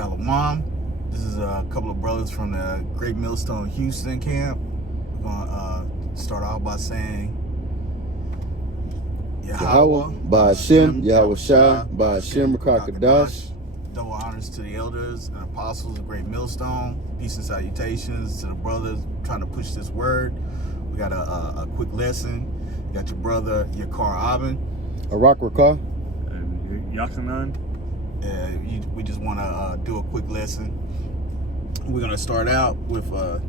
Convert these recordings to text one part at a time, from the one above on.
Shalom. This is a couple of brothers from the Great Millstone Houston camp. We're going to start off by saying Yahweh, Ba'ashem, Yahweh Shah, Ba'ashem, Rakakadash. Double honors to the elders and apostles of Great Millstone. Peace and salutations to the brothers trying to push this word. We got a quick lesson. You got your brother, Yakar Abin. Arak Rakah. And Yachanan. We just want to do a quick lesson. We're going to start out with, we're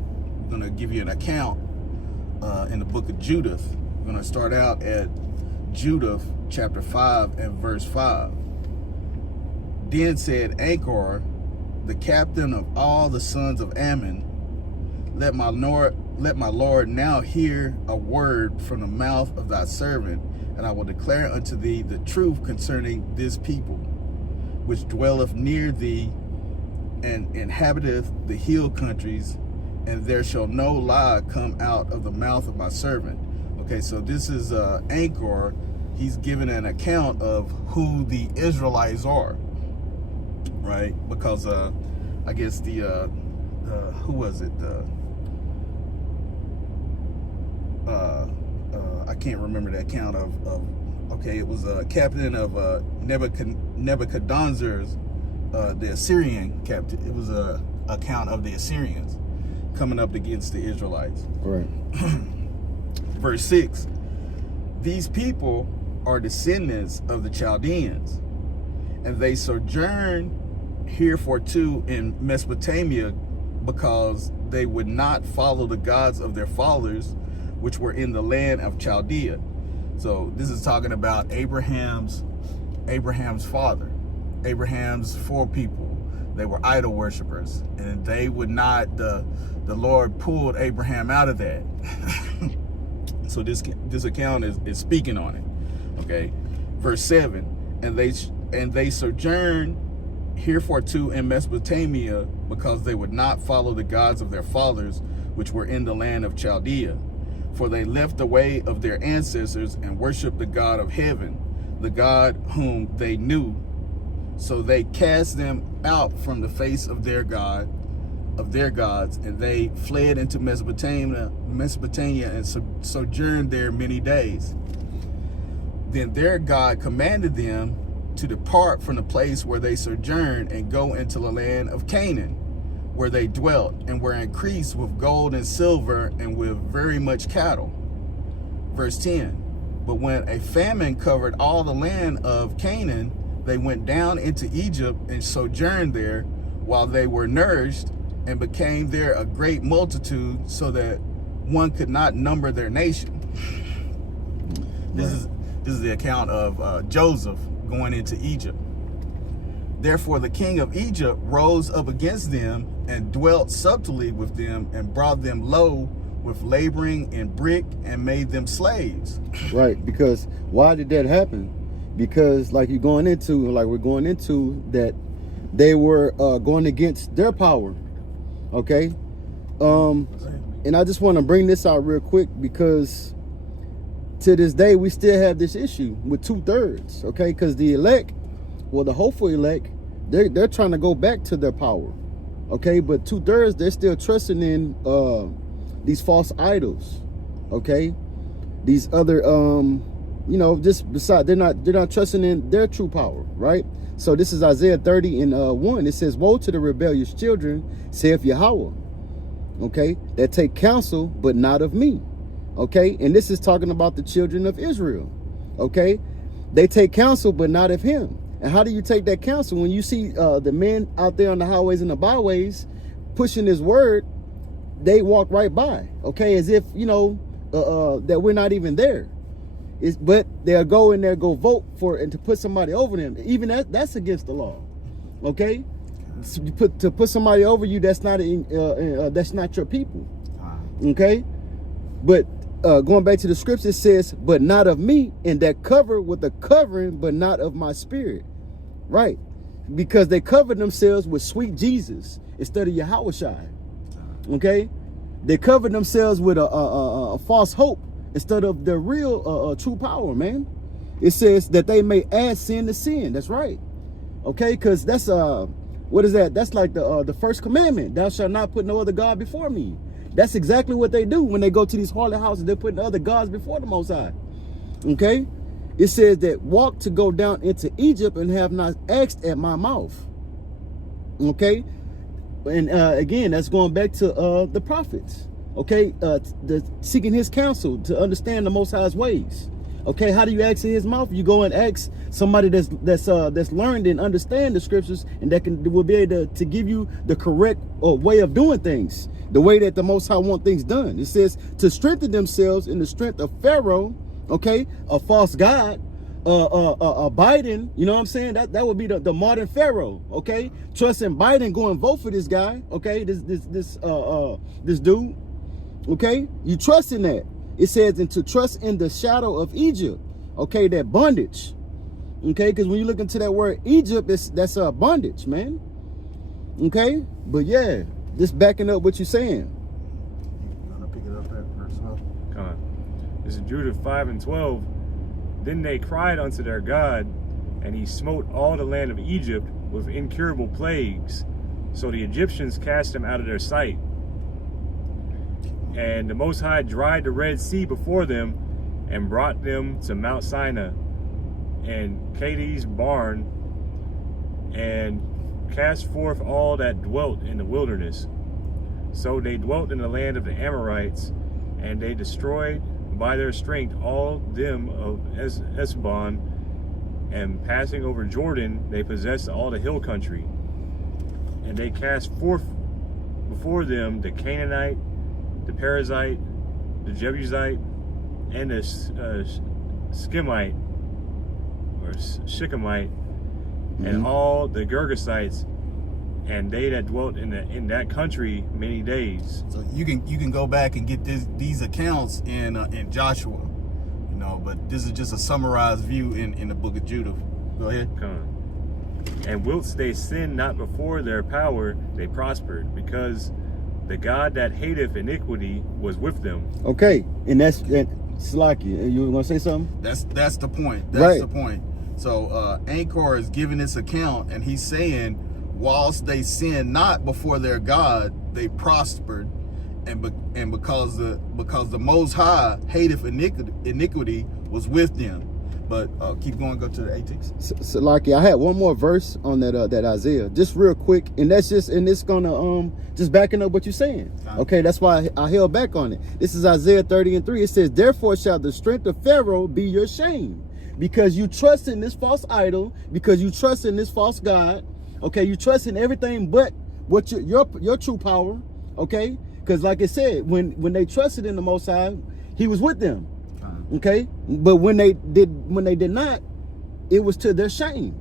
going to give you an account in the book of Judith. We're going to start out at Judith chapter 5 and verse 5. Then said Achor, the captain of all the sons of Ammon, let my Lord now hear a word from the mouth of thy servant, and I will declare unto thee the truth concerning this people, which dwelleth near thee and inhabiteth the hill countries, and there shall no lie come out of the mouth of my servant. Okay, so this is Achor. He's given an account of who the Israelites are, right? Because I guess the who was it? I can't remember the account of okay, it was a captain of Nebuchadnezzar's, the Assyrian captain. It was a account of the Assyrians coming up against the Israelites. Right. Verse 6, these people are descendants of the Chaldeans, and they sojourn heretofore in Mesopotamia, because they would not follow the gods of their fathers, which were in the land of Chaldea. So this is talking about Abraham's father, Abraham's forepeople. They were idol worshipers, and they would not. The Lord pulled Abraham out of that. So this account is speaking on it. Okay, verse 7, and they sojourn heretofore in Mesopotamia, because they would not follow the gods of their fathers, which were in the land of Chaldea. For they left the way of their ancestors and worshiped the God of heaven, the God whom they knew. So they cast them out from the face of their gods, and they fled into Mesopotamia and sojourned there many days. Then their God commanded them to depart from the place where they sojourned and go into the land of Canaan, where they dwelt and were increased with gold and silver and with very much cattle. Verse 10, but when a famine covered all the land of Canaan, they went down into Egypt and sojourned there while they were nourished, and became there a great multitude, so that one could not number their nation. This is the account of Joseph going into Egypt. Therefore the king of Egypt rose up against them and dwelt subtly with them, and brought them low with laboring in brick, and made them slaves. Right, because why did that happen? Because we're going into that they were going against their power. Okay, and I just want to bring this out real quick, because to this day we still have this issue with 2/3. Okay, because the elect, well, the hopeful elect, they're trying to go back to their power. Okay, but 2/3, they're still trusting in these false idols. Okay, these other just beside, they're not trusting in their true power, right? So this is Isaiah 30 and 1. It says, woe to the rebellious children, saith Yahweh, okay, that take counsel, but not of me. Okay, and this is talking about the children of Israel. Okay, they take counsel, but not of him. And how do you take that counsel? When you see the men out there on the highways and the byways pushing his word, they walk right by, okay, as if, that we're not even there. But they'll go in there, go vote for it, and to put somebody over them. Even that's against the law, okay? To put somebody over you, that's not your people, okay? But going back to the scripture, it says, but not of me, and that cover with a covering, but not of my spirit. Right, because they covered themselves with sweet Jesus instead of Yahweh Shai. Okay, they covered themselves with a false hope instead of the real true power, man. It says that they may add sin to sin. That's right. Okay, because that's What is that? That's like the first commandment. Thou shalt not put no other God before me. That's exactly what they do when they go to these harlot houses. They're putting other gods before the Most High. Okay? It says that walk to go down into Egypt and have not asked at my mouth. Okay? And again, that's going back to the prophets. Okay? The seeking his counsel to understand the Most High's ways. Okay, how do you ask in his mouth? You go and ask somebody that's learned and understand the scriptures, and that will be able to give you the correct way of doing things, the way that the Most High want things done. It says to strengthen themselves in the strength of Pharaoh, okay, a false god, Biden, you know what I'm saying? That would be the modern Pharaoh, okay? Trusting Biden, go and vote for this guy, okay? This dude, okay? You trust in that. It says, and to trust in the shadow of Egypt, okay, that bondage, okay, because when you look into that word Egypt, that's a bondage, man, okay, but yeah, just backing up what you're saying. You want to pick it up at verse 12? Come on. This is Judah 5:12. Then they cried unto their God, and he smote all the land of Egypt with incurable plagues. So the Egyptians cast them out of their sight. And the Most High dried the Red Sea before them and brought them to Mount Sinai and Kadesh Barn and cast forth all that dwelt in the wilderness. So they dwelt in the land of the Amorites, and they destroyed by their strength all them of Esbon, and passing over Jordan, they possessed all the hill country. And they cast forth before them the Canaanite, the Perizzite, the Jebusite, and the Shechemite, or Shechemite, and all the Girgasites, and they that dwelt in that country many days. So you can go back and get these accounts in Joshua, you know, but this is just a summarized view in the book of Judah. Go ahead. Come on. And whilst they sinned not before their power, they prospered, because the God that hateth iniquity was with them. Okay, and that's Slaki. You were gonna say something? That's the point. That's right. The point. So Anchor is giving this account, and he's saying, whilst they sinned not before their God, they prospered, and because the Most High hateth iniquity was with them. But keep going. Go to the 18th. So Slaki, I had one more verse on that Isaiah, just real quick, and it's gonna just backing up what you're saying. Okay, that's why I held back on it. This is Isaiah 30:3. It says, "Therefore shall the strength of Pharaoh be your shame, because you trust in this false idol, because you trust in this false god." Okay, you trust in everything but what your true power. Okay, because like I said, when they trusted in the Most High, He was with them. Okay, but when they did not, it was to their shame.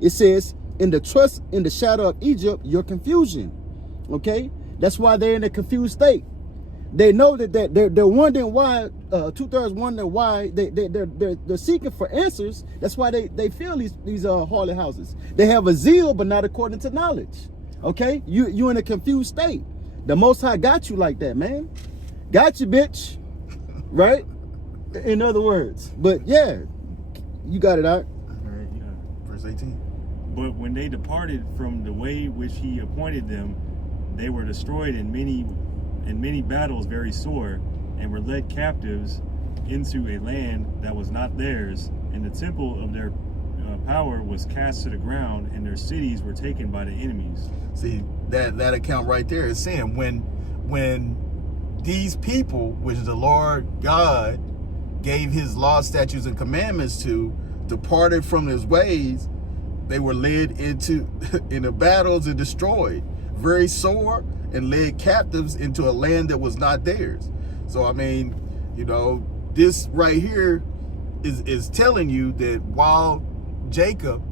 It says, in the trust in the shadow of Egypt, your confusion. Okay, that's why they're in a confused state. They know that they're wondering why. 2/3 wondering why they're seeking for answers. That's why they fill these harlot houses. They have a zeal, but not according to knowledge. Okay, you in a confused state. The Most High got you like that, man. Got you, bitch. Right? In other words, but yeah, you got it out. All right, yeah. Verse 18. But when they departed from the way which he appointed them, they were destroyed in many battles very sore, and were led captives into a land that was not theirs, and the temple of their power was cast to the ground, and their cities were taken by the enemies. See, that account right there is saying when these people, which the Lord God gave his laws, statutes, and commandments to, departed from his ways, they were led into battles and destroyed, very sore, and led captives into a land that was not theirs. So I mean, you know, this right here is telling you that while Jacob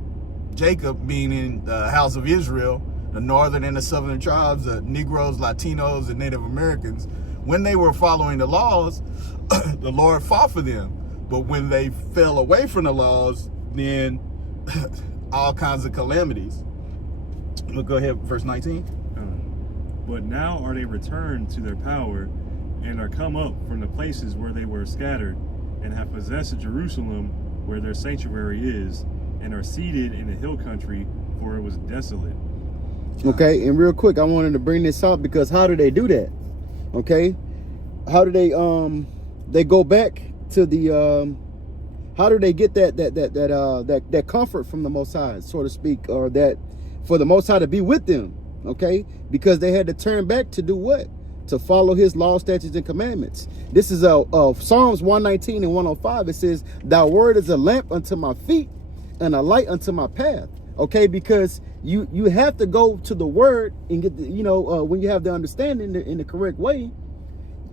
meaning the house of Israel, the northern and the southern tribes, the Negroes, Latinos, and Native Americans, when they were following the laws, the Lord fought for them. But when they fell away from the laws, then all kinds of calamities. We'll go ahead, verse 19. But now are they returned to their power, and are come up from the places where they were scattered, and have possessed Jerusalem, where their sanctuary is, and are seated in the hill country, for it was desolate. Okay, and real quick, I wanted to bring this out because how do they do that? Okay, how do they go back to the how do they get that comfort from the Most High, so to speak, or that for the Most High to be with them? Okay, because they had to turn back to do what? To follow His law, statutes, and commandments. This is Psalms 119 and 105. It says, "Thy word is a lamp unto my feet and a light unto my path." Okay, because you have to go to the word and get the, when you have the understanding in the correct way.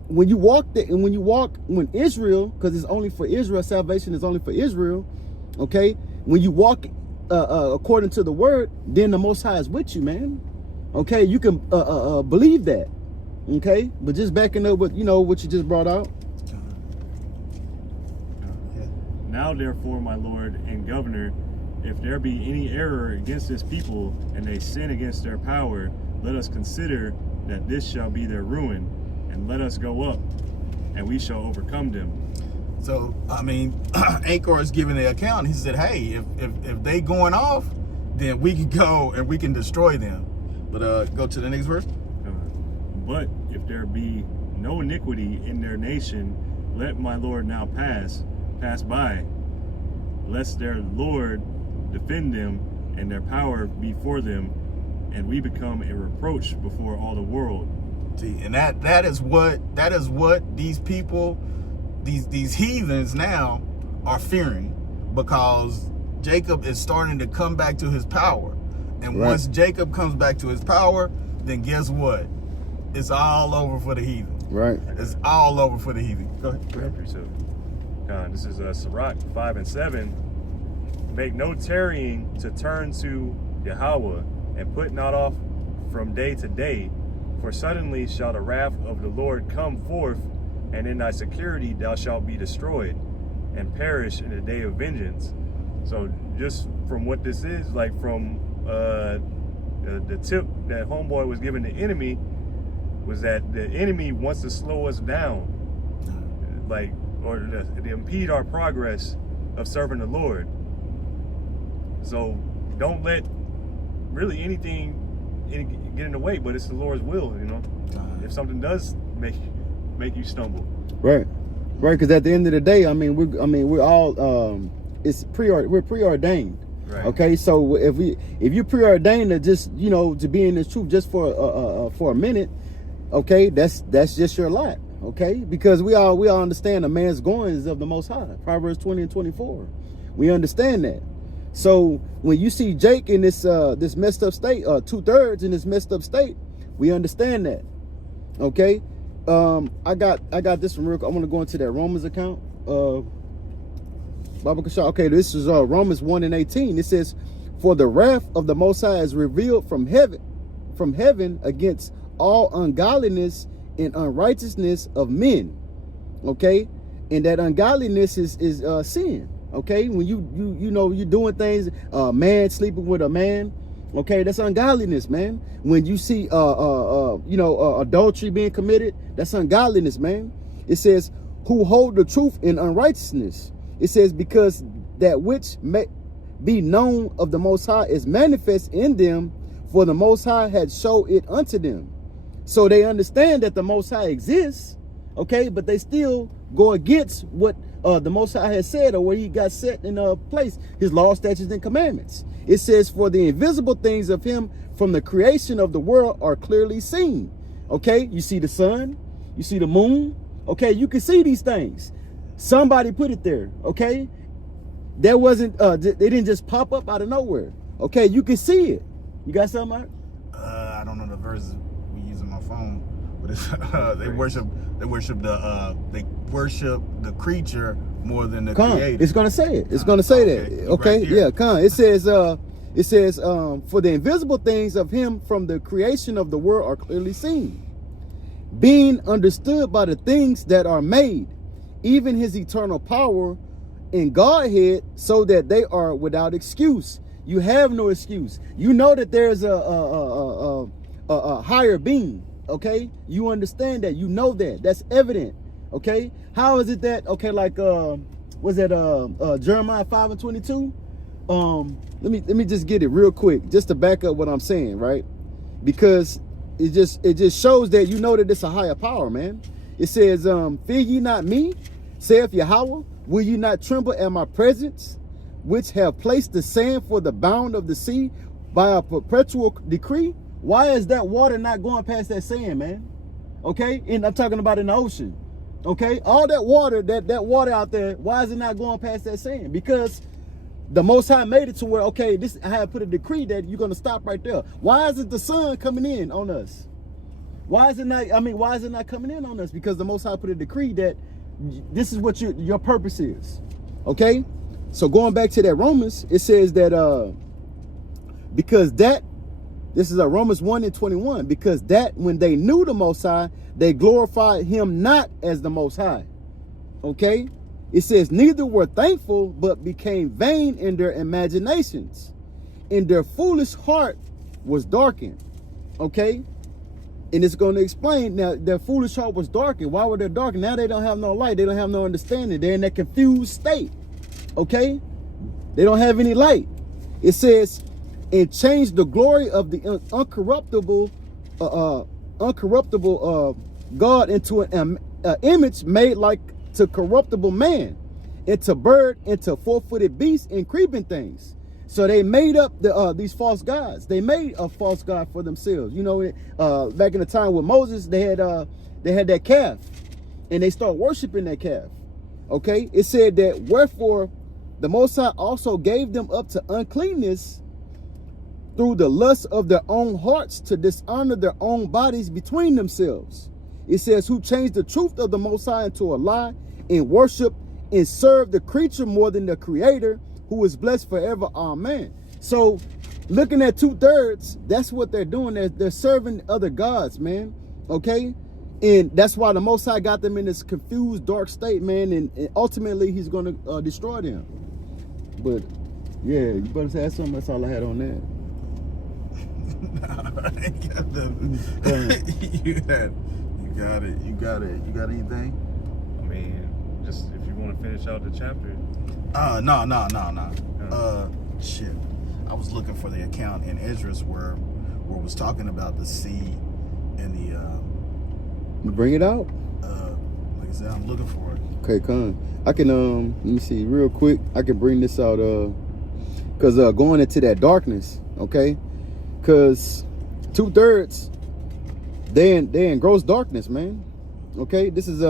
When you walk when Israel, because it's only for Israel, salvation is only for Israel. Okay, when you walk according to the word, then the Most High is with you, man. Okay, you can believe that. Okay, but just backing up what what you just brought out. Now therefore, my Lord and Governor, if there be any error against this people, and they sin against their power, let us consider that this shall be their ruin, and let us go up, and we shall overcome them. So, I mean, Anchor is giving the account. He said, hey, if they going off, then we can go and we can destroy them. But go to the next verse. But if there be no iniquity in their nation, let my Lord now pass by, lest their Lord defend them, and their power be for them, and we become a reproach before all the world. See, and that is what these people, these heathens now are fearing, because Jacob is starting to come back to his power. And right. Once Jacob comes back to his power, then guess what? It's all over for the heathen. Right. It's all over for the heathen. Go ahead. This is Sirach 5 and 7. Make no tarrying to turn to Yahweh, and put not off from day to day, for suddenly shall the wrath of the Lord come forth, and in thy security thou shalt be destroyed, and perish in the day of vengeance. So just from what this is, like from the tip that homeboy was giving the enemy, was that the enemy wants to slow us down, like, or to impede our progress of serving the Lord. So don't let really anything get in the way, but it's the Lord's will, if something does make you stumble. Right, because at the end of the day, we're all we're preordained. Right. Okay, so if you preordained to just to be in this truth just for a minute, okay, that's just your lot. Okay, because we all understand a man's goings of the Most High. Proverbs 20 and 24. We understand that. So when you see Jake in this messed up state, 2/3 in this messed up state, we understand that. Okay, I got this from real quick. I want to go into that Romans account. Baba Kasha. Okay, this is Romans 1 and 18. It says, "For the wrath of the Most High is revealed from heaven against all ungodliness and unrighteousness of men." Okay, and that ungodliness is sin. Okay, when you're doing things, man sleeping with a man, okay, that's ungodliness, man. When you see adultery being committed, that's ungodliness, man. It says, "Who hold the truth in unrighteousness." It says, "Because that which may be known of the Most High is manifest in them, for the Most High had showed it unto them." So they understand that the Most High exists, okay, but they still go against what the Most High has said, or what He got set in place, His law, statutes, and commandments. It says, "For the invisible things of Him from the creation of the world are clearly seen." Okay, you see the sun, you see the moon. Okay, you can see these things. Somebody put it there. Okay, there wasn't. They didn't just pop up out of nowhere. Okay, you can see it. You got something, Mark? I don't know the verses we use on my phone, but it's, they worship the creature more than the creator. It's gonna say it. It's gonna say that. Okay, right, yeah. It says for the invisible things of Him from the creation of the world are clearly seen, being understood by the things that are made, even His eternal power in Godhead, so that they are without excuse. You have no excuse. You know that there's a higher being. Okay, you understand that. You know that. That's evident. Okay, how is it that? Okay, like was that Jeremiah 5 and 22? Let me just get it real quick, just to back up what I'm saying. Right, because it just shows that you know that it's a higher power, man. It says, fear ye not me, saith Yahweh, will ye not tremble at my presence, which have placed the sand for the bound of the sea by a perpetual decree? Why is that water not going past that sand, man? Okay, and I'm talking about in the ocean. Okay, all that water, that water out there, why is it not going past that sand? Because the Most High made it to where, okay, I have put a decree that you're gonna stop right there. Why isn't the sun coming in on us? Why is it not coming in on us? Because the Most High put a decree that this is what your purpose is. Okay, so going back to that Romans, it says that because that, this is Romans 1:21, because that when they knew the Most High, they glorified him not as the Most High. Okay, it says neither were thankful, but became vain in their imaginations, and their foolish heart was darkened. Okay, and it's going to explain now their foolish heart was darkened. Why were they darkened? Now they don't have no light, they don't have no understanding, they're in that confused state. Okay, they don't have any light. It says, and changed the glory of the uncorruptible God into an image made like to corruptible man, into bird, into four-footed beasts, and creeping things. So they made up these false gods. They made a false god for themselves. You know, back in the time with Moses, they had that calf, and they start worshiping that calf. Okay, it said that wherefore the Most High also gave them up to uncleanness through the lust of their own hearts, to dishonor their own bodies between themselves. It says, who changed the truth of the Most High into a lie, and worship and serve the creature more than the Creator, who is blessed forever. Amen. So looking at 2/3, that's what they're doing. They're serving other gods, man. Okay, and that's why the Most High got them in this confused, dark state, man, and ultimately he's going to destroy them. But yeah, you better say something. That's all I had on that. Nah, I ain't got nothing. You got it. You got anything? I mean, just if you want to finish out the chapter. No. Shit. I was looking for the account in Esdras where it was talking about the sea and the Bring it out. like I said, I'm looking for it. Okay, Con. I can let me see real quick. I can bring this out because going into that darkness, okay? Because 2/3, they in gross darkness, man. Okay, this is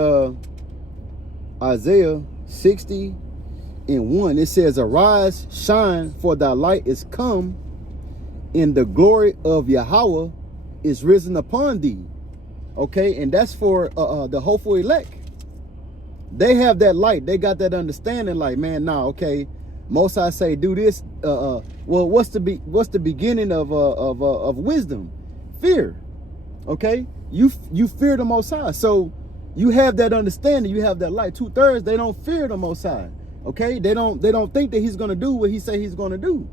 Isaiah 60:1. It says, arise, shine, for thy light is come, and the glory of Yahweh is risen upon thee. Okay, and that's for the hopeful elect. They have that light. They got that understanding. Like, man, nah, okay. Most I say do this. Well, what's the beginning of wisdom? Fear. Okay, you fear the Most High. So you have that understanding. You have that light. 2/3, they don't fear the Most High. Okay, they don't think that he's gonna do what he say he's gonna do.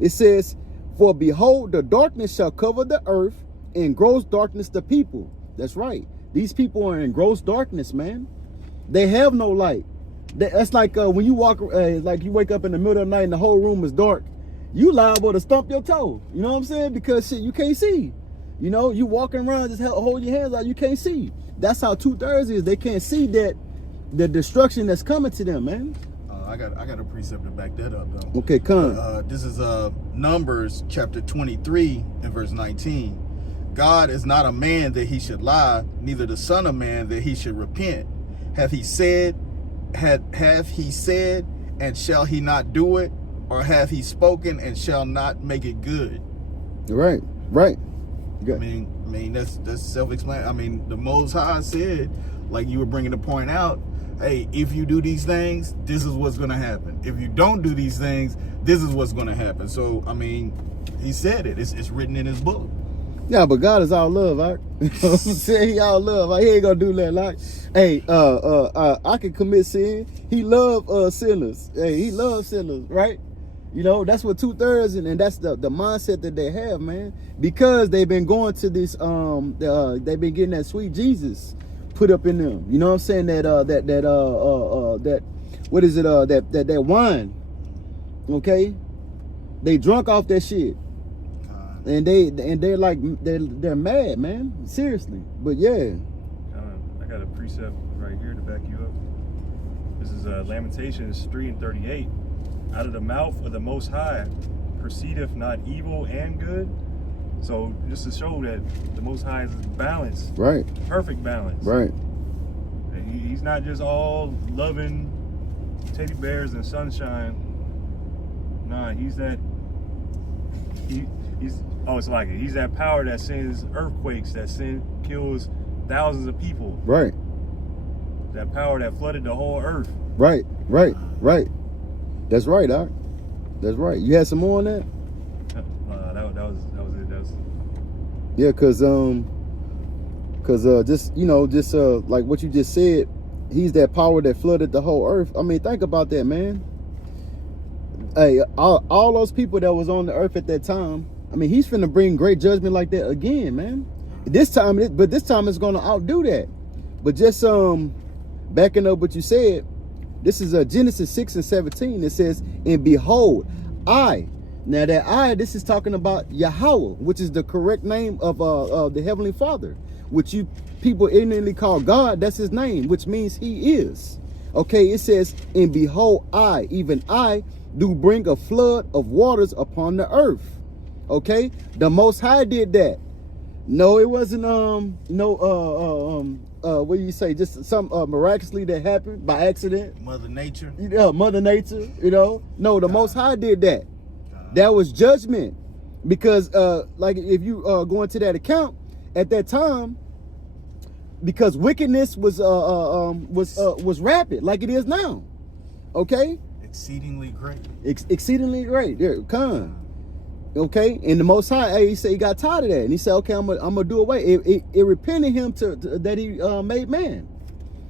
It says, for behold, the darkness shall cover the earth, and gross darkness the people. That's right. These people are in gross darkness, man. They have no light. That's like when you walk, like you wake up in the middle of the night and the whole room is dark. You liable to stump your toe. You know what I'm saying? Because shit, you can't see. You know, you walking around just hold your hands out. You can't see. That's how 2/3 is. They can't see that the destruction that's coming to them, man. I got a precept to back that up though. Okay, come. This is Numbers chapter 23 and verse 19. God is not a man that he should lie, neither the son of man that he should repent. Hath he said, and shall he not do it? Or hath he spoken and shall not make it good? Right. I mean that's self-explanatory. I mean, the Most High said, like you were bringing the point out, hey, if you do these things, this is what's going to happen. If you don't do these things, this is what's going to happen. So, I mean, he said it. It's written in his book. Yeah, but God is all love, right? You know what I'm saying? He all love. He ain't gonna do that. Like, hey, I can commit sin. He love sinners. Hey, he loves sinners, right? You know, that's what 2/3, and that's the mindset that they have, man. Because they've been going to this, they've been getting that sweet Jesus put up in them. You know what I'm saying? That what is it? That wine. Okay, they drunk off that shit. and they're like they're mad, man. Seriously. But yeah. I got a precept right here to back you up. This is Lamentations 3:38. Out of the mouth of the Most High proceedeth not evil and good. So just to show that the Most High is balanced, Right. perfect balance. Right. And he's not just all loving teddy bears and sunshine. Nah, he's that. He's it's like it. He's that power that sends earthquakes, that kills thousands of people. Right. That power that flooded the whole earth. Right. Right. Right. That's right, Doc. That's right. You had some more on that? That was it. That was. Yeah, cause just like what you just said, he's that power that flooded the whole earth. I mean, think about that, man. Hey, all those people that was on the earth at that time, I mean, he's finna bring great judgment like that again, man. This time it's gonna outdo that. But just backing up what you said, this is Genesis 6:17. It says, "And behold, I." Now that I, this is talking about Yahweh, which is the correct name of the Heavenly Father, which you people ignorantly call God. That's his name, which means he is. Okay, it says, "And behold, I, even I, do bring a flood of waters upon the earth." Okay, the Most High did that. No, it wasn't what do you say? Just some miraculously that happened by accident. Mother Nature. Yeah, Mother Nature. No, the Most High did that. That was judgment, because like if you go into that account at that time, because wickedness was rapid like it is now. Okay, Exceedingly great. exceedingly great. There, come. Okay, and the Most High, he said he got tired of that, and he said, okay, I'm gonna do away. It repented him to that he made man.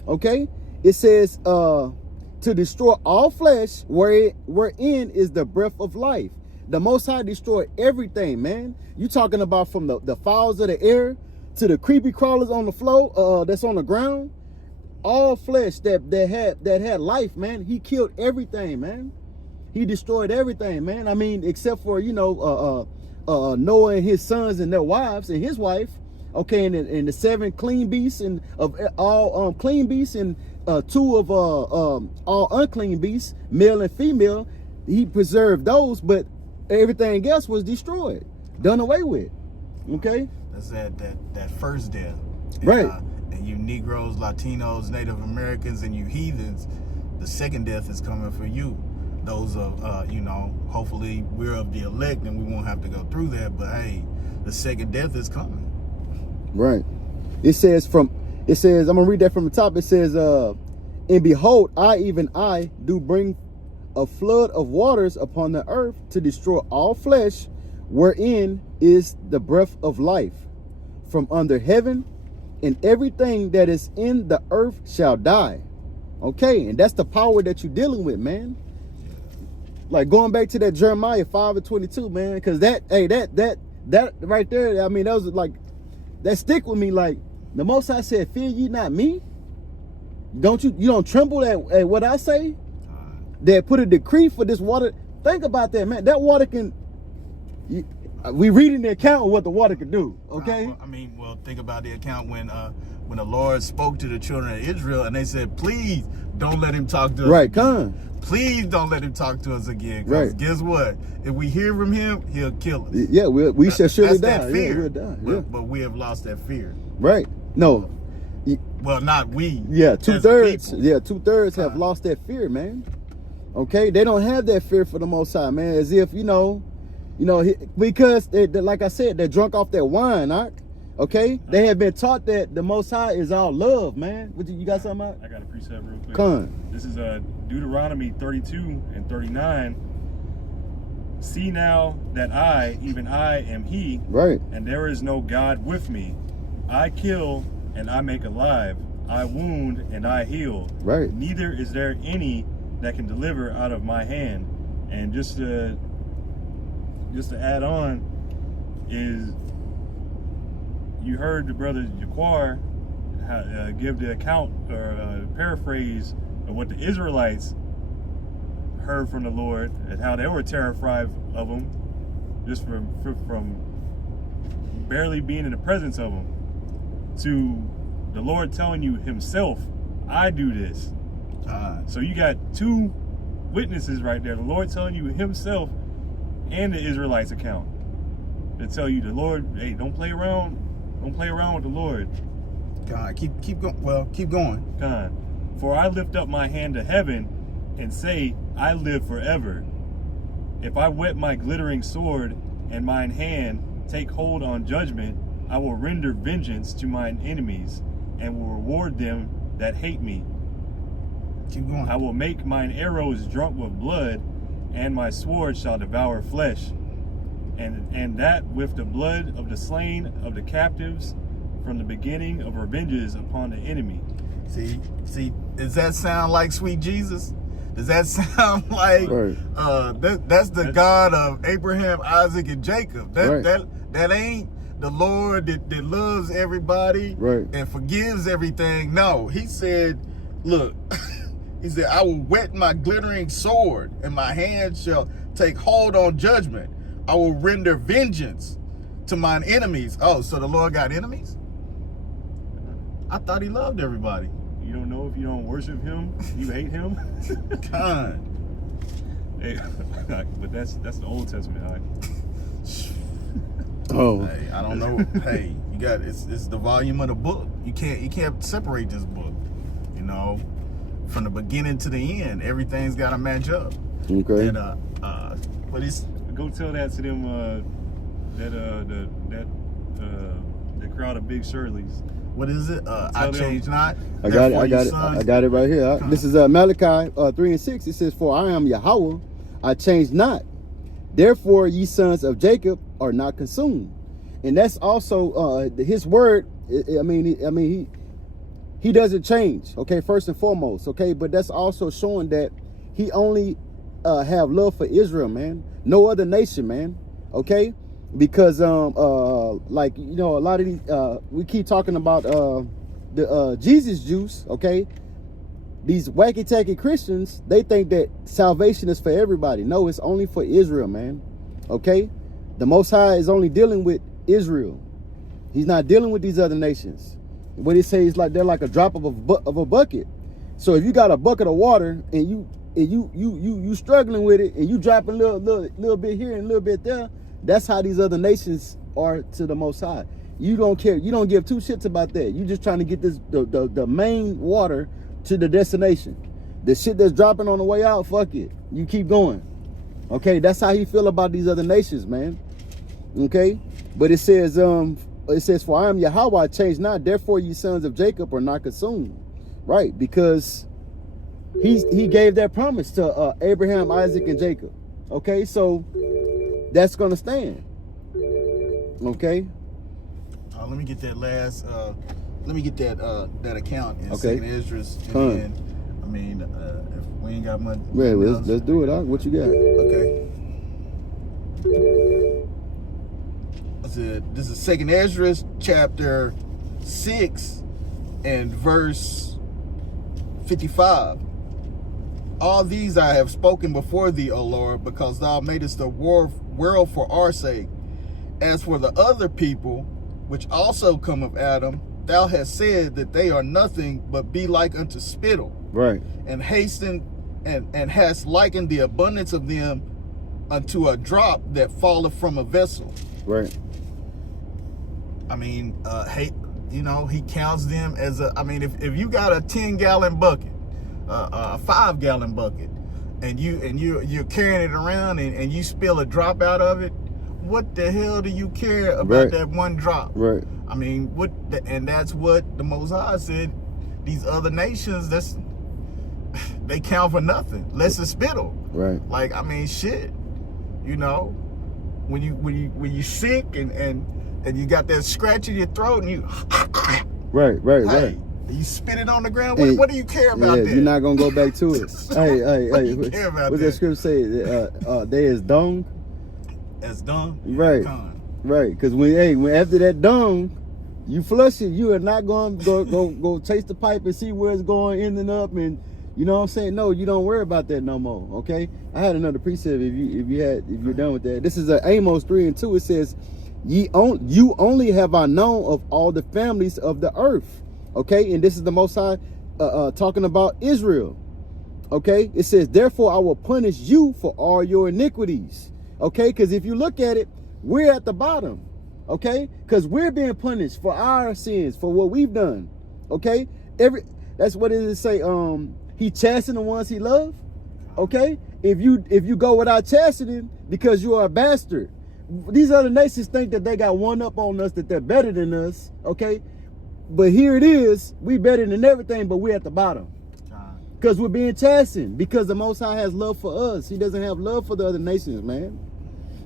Okay, it says to destroy all flesh, wherein is the breath of life. The Most High destroyed everything, man. You talking about from the fowls of the air to the creepy crawlers on the floor, that's on the ground. All flesh that had life, man. He killed everything, man. He destroyed everything, man. I mean, except for Noah and his sons and their wives and his wife. Okay, and the 7 clean beasts and of all clean beasts and 2 of all unclean beasts, male and female. He preserved those, but everything else was destroyed, done away with. Okay, that's that first death, and, right? And you Negroes, Latinos, Native Americans, and you heathens, the second death is coming for you. Those of hopefully we're of the elect and we won't have to go through that. But hey, the second death is coming. Right. It says I'm gonna read that from the top. It says, "And behold, I, even I, do bring a flood of waters upon the earth to destroy all flesh, wherein is the breath of life, from under heaven, and everything that is in the earth shall die." Okay, and that's the power that you're dealing with, man. Like going back to that Jeremiah 5:22, man, because that right there, I mean, that was like, that stick with me. Like the Most High said, "Fear ye not me? You don't tremble at what I say? That put a decree for this water." Think about that, man. That water can. We read in the account of what the water could do. Okay. Think about the account when the Lord spoke to the children of Israel and they said, "Please don't let him talk to us." Right, come. Please don't let him talk to us again. Because guess what? If we hear from him, he'll kill us. Yeah, we shall surely die. That fear. Yeah, we'll die. But we have lost that fear. Right. No. Well, not we. Yeah, 2/3. Yeah, 2/3 have lost that fear, man. Okay, they don't have that fear for the Most High, man. As if because they, like I said, they're drunk off that wine, right? Okay, they have been taught that the Most High is all love, man. You got something out? I got a precept real quick. Come. This is Deuteronomy 32:39. "See now that I, even I, am He, right, and there is no God with me. I kill and I make alive. I wound and I heal. Right. Neither is there any that can deliver out of my hand." And just to add on is, you heard the brother Jaquar give the account or paraphrase of what the Israelites heard from the Lord and how they were terrified of him, just from barely being in the presence of him, to the Lord telling you himself, I do this. So you got two witnesses right there. The Lord telling you himself and the Israelites' account to tell you the Lord, hey, don't play around. Don't play around with the Lord. God, keep going. Well, keep going. God, for I lift up my hand to heaven and say, I live forever. If I whet my glittering sword and mine hand take hold on judgment, I will render vengeance to mine enemies and will reward them that hate me. Keep going. I will make mine arrows drunk with blood, and my sword shall devour flesh. And that with the blood of the slain of the captives from the beginning of revenges upon the enemy. See, does that sound like sweet Jesus? Does that sound like that's the God of Abraham, Isaac, and Jacob? That ain't the Lord that loves everybody and forgives everything. No, he said, look, he said, I will whet my glittering sword, and my hand shall take hold on judgment. I will render vengeance to mine enemies. Oh, so the Lord got enemies? I thought he loved everybody. You don't know if you don't worship him, you hate him? God. Hey, but that's the Old Testament. Oh. Hey, I don't know. Hey, you got it's the volume of the book. You can't separate this book. You know, from the beginning to the end, everything's got to match up. Okay. And but it's go tell that to them. The crowd of big Shirleys. what is it? I change not. I got it right here. This is Malachi 3:6. It says, "For I am Yahweh, I change not. Therefore, ye sons of Jacob are not consumed." And that's also his word. I mean, he doesn't change. Okay, first and foremost. Okay, but that's also showing that he only have love for Israel, man. No other nation, man. Okay, because like, you know, a lot of these we keep talking about the Jesus juice. Okay, these wacky tacky Christians, they think that salvation is for everybody. No, it's only for Israel, man. Okay, the Most High is only dealing with Israel. He's not dealing with these other nations. What he says, like they're like a drop of a bucket. So if you got a bucket of water and you struggling with it and you dropping a little bit here and a little bit there, that's how these other nations are to the Most High. You don't care. You don't give two shits about that. You just trying to get the main water to the destination. The shit that's dropping on the way out, fuck it. You keep going. Okay, that's how he feel about these other nations, man. Okay, but it says, "For I am Yahweh, I change not. Therefore, ye sons of Jacob are not consumed." Right, because he gave that promise to Abraham, Isaac, and Jacob. Okay, so that's gonna stand. Okay. Let me get that last. Let me get that account in Okay. Second Esdras, and then, I mean, if we ain't got much. Yeah, let's do it. What you got? Okay. This is Second Esdras chapter 6 and verse 55. All these I have spoken before thee, O Lord, because thou madest the world for our sake. As for the other people, which also come of Adam, thou hast said that they are nothing but be like unto spittle. Right. And hasten and hast likened the abundance of them unto a drop that falleth from a vessel. Right. I mean, he counts them as if you got a 10-gallon bucket, a 5-gallon bucket, and you're carrying it around and you spill a drop out of it, what the hell do you care about that one drop? Right. I mean, and that's what the Most High said. These other nations, they count for nothing. Less than spittle. Right. Like, I mean, shit. You know, when you sick and you got that scratch in your throat and you right. You spit it on the ground. What do you care about that? You're not gonna go back to it. hey. What do you care about what's that scripture say? They is dung. As dung. Right. Right. Because when after that dung, you flush it. You are not going to go chase the pipe and see where it's going, ending up, and you know what I'm saying. No, you don't worry about that no more. Okay. I had another precept. If you're done with that, this is Amos 3:2. It says, you only have I known of all the families of the earth. Okay, and this is the Most High talking about Israel. Okay, it says, therefore I will punish you for all your iniquities. Okay, because if you look at it, we're at the bottom. Okay, because we're being punished for our sins, for what we've done. Okay, that's what it is say. He chastened the ones he loved. Okay, if you go without chastening because you are a bastard, these other nations think that they got one up on us, that they're better than us. Okay, but here it is, we better than everything, but we're at the bottom because we're being chastened, because the Most High has love for us. He doesn't have love for the other nations, man.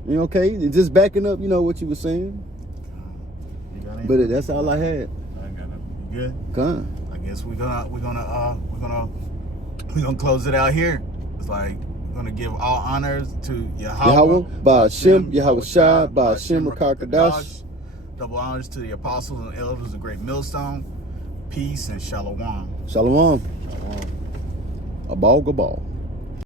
You know, okay, and just backing up, you know, what you were saying. But that's all I had. I ain't got nothing. You good? Come. I guess we're gonna close it out here. It's like we're gonna give all honors to Yahweh, Ba'ashem, Yahweh Shai, Ba'ashem Rakakadash. Double honors to the apostles and elders of Great Millstone. Peace and shalom. Shalom. Abal Gabal.